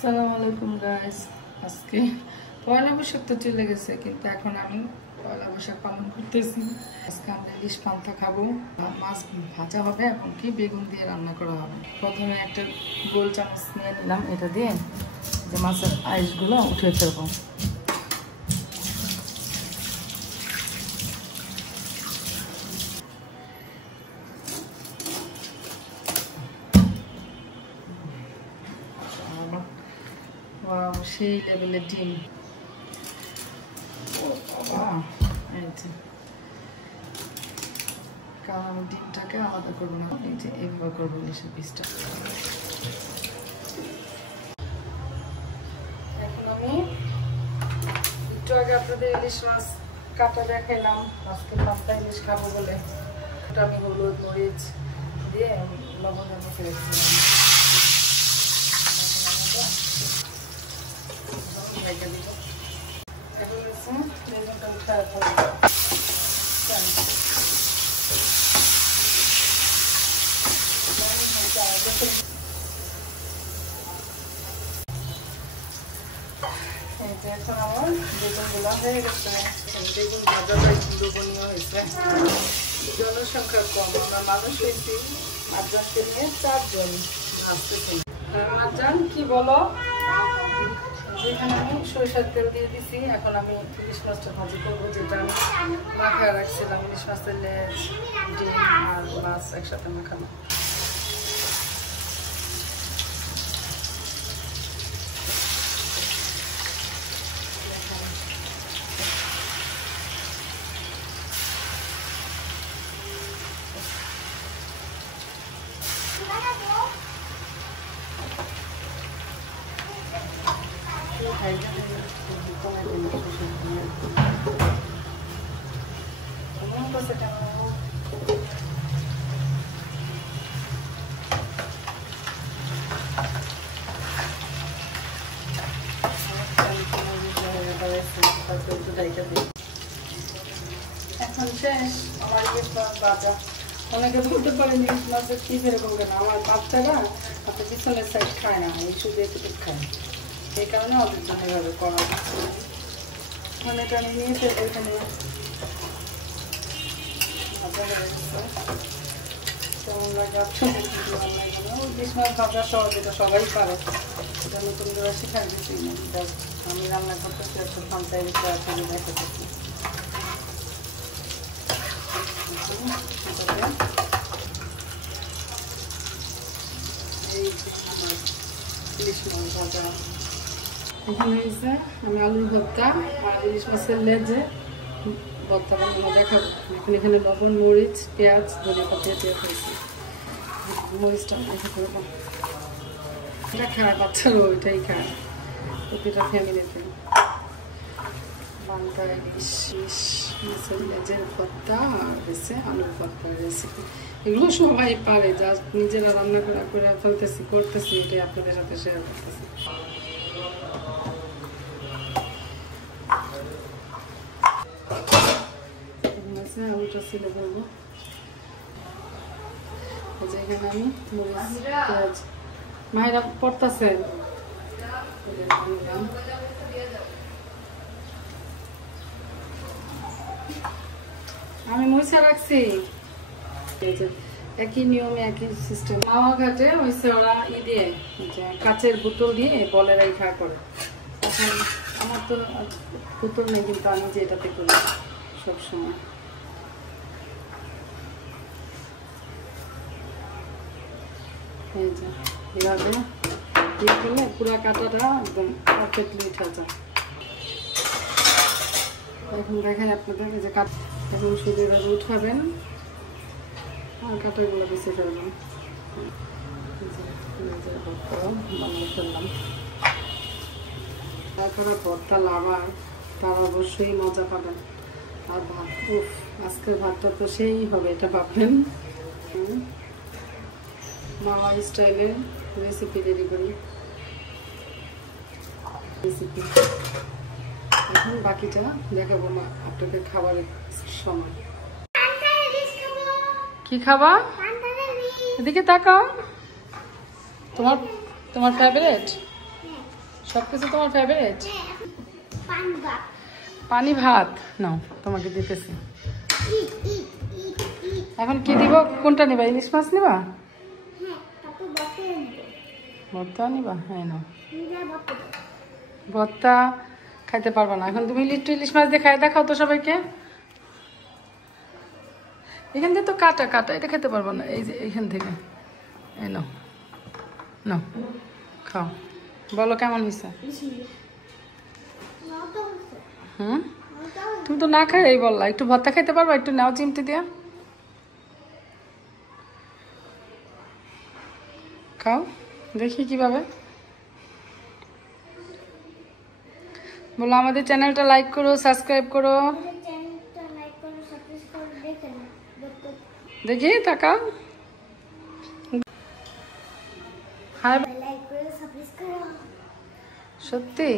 আসসালামু আলাইকুম গাইস। আজকে পয়লা বৈশাখ তো চলে গেছে, কিন্তু এখন আমি পয়লা বৈশাখ পালন করতেছি। আজকে আমরা ইলিশ পান্তা খাবো, মাছ ভাজা হবে, এখন কি বেগুন দিয়ে রান্না করা হবে। প্রথমে একটা গোল চামচ নিয়ে নিলাম, এটা দিয়ে যে মাছের আইসগুলো উঠে ফেলবো। সেই লেভেলের ডিম, কারণ ডিমটাকে আলাদা করবো না, এই যে এইভাবে করবো ইলিশের পিসটা। এখন আমি একটু আগে আপনাদের ইলিশ মাছ কাটা দেখাইলাম, আজকে পান্তা ইলিশ খাবো বলে। এটা আমি হলুদ মরিচ দিয়ে লবণ মেখে রেখেছিলাম। এখন আমার বেগুনগুলো হয়ে গেছে। বেগুন ভাজাটা একটু লোভনীয় হয়েছে। জনসংখ্যা কম, আমরা মানুষ হয়েছি 8 নিয়ে 4 জন আসতেছি। মারজান কি বলো? যেখানে আমি সরিষার তেল দিয়ে দিছি, এখন আমি ইলিশ মাছটা ভাজি করবো, যেটা আমি মাখায় রাখছিলাম। ইলিশ মাছের লেজ, ডিম আর মাছ একসাথে মাখানো। এখন শেষ আমার ইলিশ মাছ ভাজা। অনেকে বলতে পারেন ইলিশ মাছের কি এরকম কেন, আমার বাচ্চারা আপনার পিছনের সাইড খায় না, এই শুধু একটু খায়, এই কারণে ওদের জন্য এভাবে করা। অনেক আমি নিয়ে ফেলে এখানে ভাজা হয়ে গেছে। কেমন লাগে আপনাদের ভিডিও রান্না কেন? ইলিশ মাছ ভাজা সহজ, এটা সবাই পারে, এটা নতুন করে শেখাই দিচ্ছি। আমি রান্না করতেছি একটা পান্তা ইলিশ আসলে দেখাচ্ছি। এখানে হয়েছে আমি আলুর ভর্তা আর ইলিশ মাছের লেজে ভর্তা বানানো দেখাবো। এখন এখানে লবণ, মরিচ, পেঁয়াজ, ধনে পাতা দিয়ে ফেলছি। মরিচটা দেখে করবো, এটা খায় বাচ্চারও, ওইটাই খায় প্রতিটা ফ্যামিলিতে। পান্তা ইলিশ মাছের লেজের ভর্তা আর হয়েছে আলুর ভর্তার রেসিপি। এগুলো সবাই পারে, জাস্ট নিজেরা রান্না করে ফেলতেছি, করতেছি, এটাই আপনাদের সাথে শেয়ার করতেছি। আলুটা ছিল করবো, এখানে আমি মরিচ মায়েরা পড়তেছে। আমি মরিচা রাখছি, একই নিয়মে একই সিস্টেম। মাওয়া ঘাটে হয়েছে ওরা দিয়ে কাচের বোতল দিয়ে বলেরাই খা করে। এখন আমার তো বোতল নেই, কিন্তু আমি যে এটাতে করি সবসময়। এই যে এভাবে দিয়ে করলে পুরা কাঁটাটা একদম পারফেক্টলি উঠা যায়। এখন দেখেন আপনাদের যে কাট, এখন শুধু এভাবে উঠাবেন আর কাঁটাগুলো বেছে ফেলবেন। বানিয়ে ফেললাম। তারপরে ভর্তা লাভার তারা অবশ্যই মজা পাবেন। আর ভাত, উফ, আজকের ভাতটা তো সেই হবে, এটা ভাববেন। মাওয়া স্টাইলের রেসিপি রেডি করি। রেসিপি এখন বাকিটা দেখাবো না আপনাদের খাবারের সময়। কি খাবা? এদিকে তাকাও। তোমার ফেভারিট সবকিছু তোমার ফেভারিট? পানি ভাত নাও, তোমাকে দিতেছি। এখন কি দিব? কোনটা নিবা? ইলিশ মাছ নিবা? ভর্তা নিবা? হ্যাঁ নাও। ভর্তা খাইতে পারবা না এখন, তুমি ইলিশ মাছ দিয়ে খাই দেখাও তো সবাইকে। এখান থেকে তো কাটা কাটা, এটা খেতে পারবো না। এই যে এইখান থেকে এই নাও, নাও খাও, বলো কেমন হয়েছে। হুম, তুমি তো না খাই এই বললা। একটু ভর্তা খাইতে পারবা? একটু নাও চিমটি দিয়া খাও, দেখি কিভাবে। বলো আমাদের চ্যানেলটা লাইক করো, সাবস্ক্রাইব করো। দেখি তাকাও। হাই, সত্যি